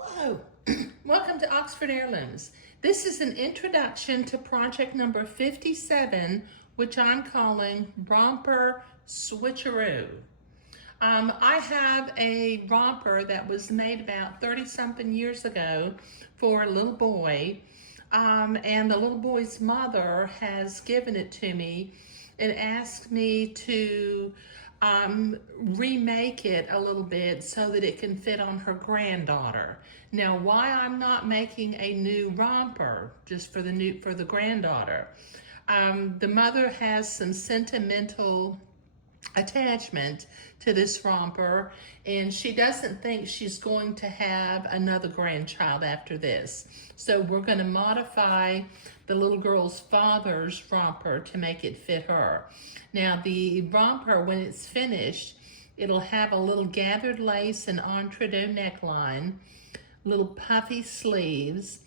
Hello, welcome to Oxford Heirlooms. This is an introduction to project number 57, which I'm calling Romper Switcheroo. I have a romper that was made about 30-something years ago for a little boy, and the little boy's mother has given it to me and asked me to remake it a little bit so that it can fit on her granddaughter. Now, why I'm not making a new romper just for the granddaughter? The mother has some sentimental attachment to this romper, and she doesn't think she's going to have another grandchild after this. So we're going to modify the little girl's father's romper to make it fit her. Now the romper, when it's finished, it'll have a little gathered lace and entree neckline, little puffy sleeves,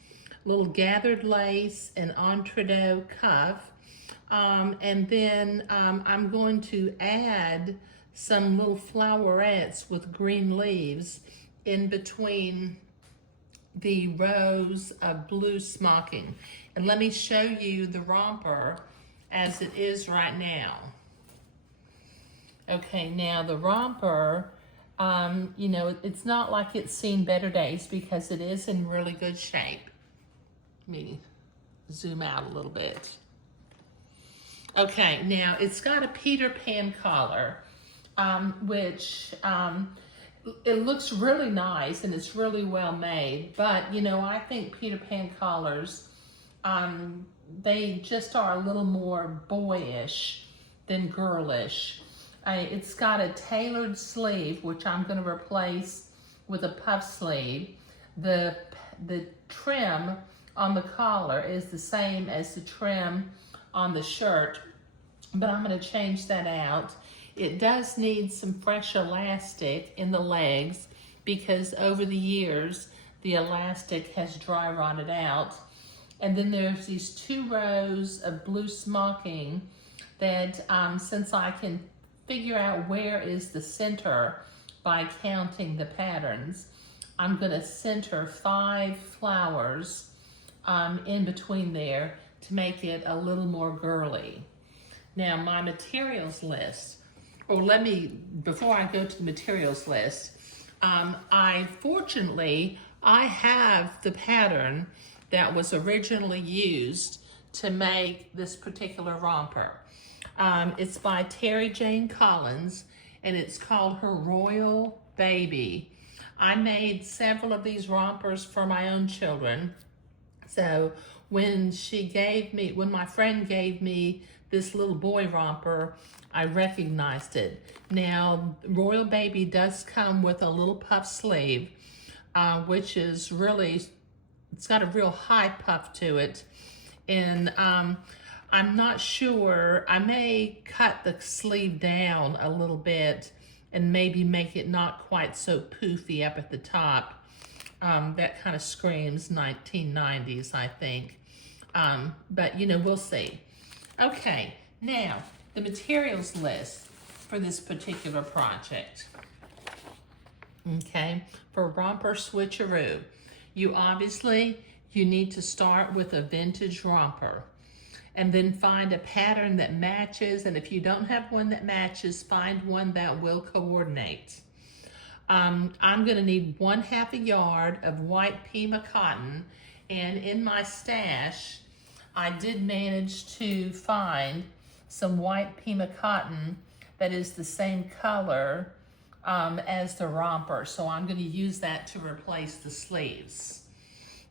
little gathered lace and entree cuff, and then I'm going to add some little flowerettes with green leaves in between the rows of blue smocking. And let me show you the romper as it is right now. Okay, now the romper, you know, it's not like it's seen better days because it is in really good shape. Let me zoom out a little bit. Okay, now it's got a Peter Pan collar, which it looks really nice and it's really well made, but you know, I think Peter Pan collars, they just are a little more boyish than girlish. It's got a tailored sleeve, which I'm going to replace with a puff sleeve. The trim on the collar is the same as the trim on the shirt, but I'm going to change that out. It does need some fresh elastic in the legs because over the years the elastic has dry rotted out. And then there's these 2 rows of blue smocking that since I can figure out where is the center by counting the patterns, I'm going to center 5 flowers in between there to make it a little more girly. Now my materials list, before I go to the materials list, fortunately I have the pattern that was originally used to make this particular romper. It's by Terry Jane Collins and it's called her Royal Baby. I made several of these rompers for my own children. So when my friend gave me this little boy romper, I recognized it. Now, Royal Baby does come with a little puff sleeve, which is really, it's got a real high puff to it. And I'm not sure, I may cut the sleeve down a little bit and maybe make it not quite so poofy up at the top. That kind of screams 1990s, I think. But you know, we'll see. Okay, now the materials list for this particular project. Okay, for Romper Switcheroo, you need to start with a vintage romper and then find a pattern that matches, and if you don't have one that matches, find one that will coordinate. I'm gonna need 1/2 yard of white Pima cotton, and in my stash, I did manage to find some white Pima cotton that is the same color as the romper, so I'm gonna use that to replace the sleeves,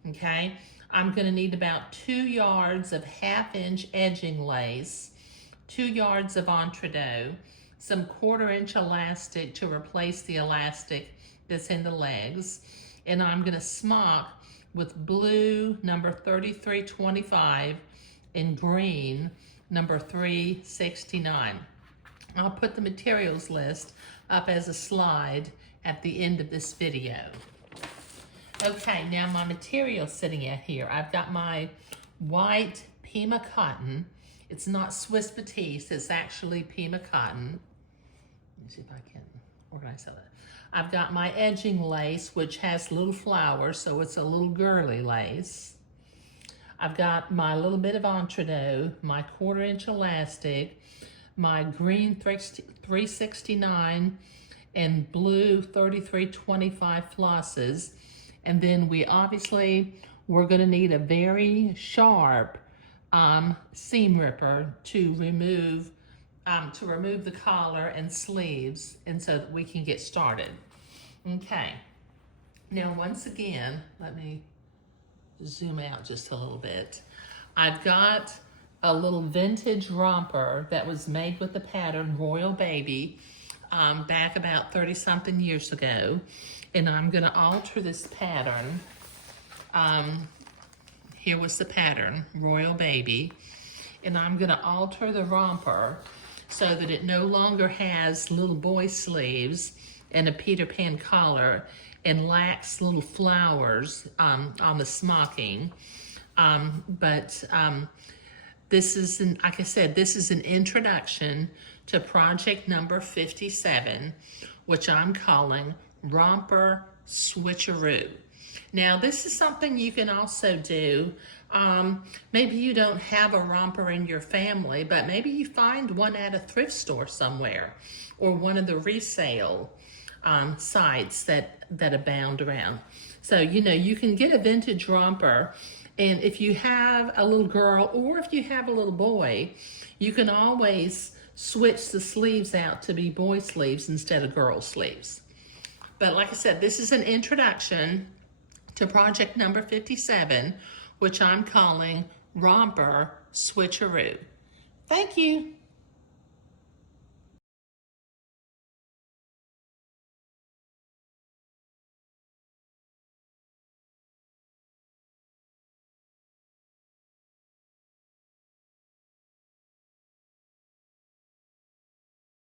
okay? I'm gonna need about 2 yards of 1/2-inch edging lace, 2 yards of entree, some 1/4-inch elastic to replace the elastic that's in the legs, and I'm gonna smock with blue number 3325 and green number 369. I'll put the materials list up as a slide at the end of this video. Okay, now my materials sitting out here. I've got my white Pima cotton. It's not Swiss Batiste, it's actually Pima cotton. Let me see if I can organize that. I've got my edging lace, which has little flowers, so it's a little girly lace. I've got my little bit of entrecot, my 1/4 inch elastic, my green 369 and blue 3325 flosses. And then we're gonna need a very sharp seam ripper to remove the collar and sleeves, and so that we can get started. Okay, now once again, let me zoom out just a little bit. I've got a little vintage romper that was made with the pattern Royal Baby back about 30-something years ago, and I'm gonna alter this pattern. Here was the pattern, Royal Baby, and I'm gonna alter the romper so that it no longer has little boy sleeves and a Peter Pan collar and lacks little flowers on the smocking. This is, like I said, this is an introduction to project number 57, which I'm calling Romper Switcheroo. Now, this is something you can also do. Maybe you don't have a romper in your family, but maybe you find one at a thrift store somewhere or one of the resale sites that abound around. So, you can get a vintage romper, and if you have a little girl or if you have a little boy, you can always switch the sleeves out to be boy sleeves instead of girl sleeves. But like I said, this is an introduction to project number 57, which I'm calling Romper Switcheroo. Thank you.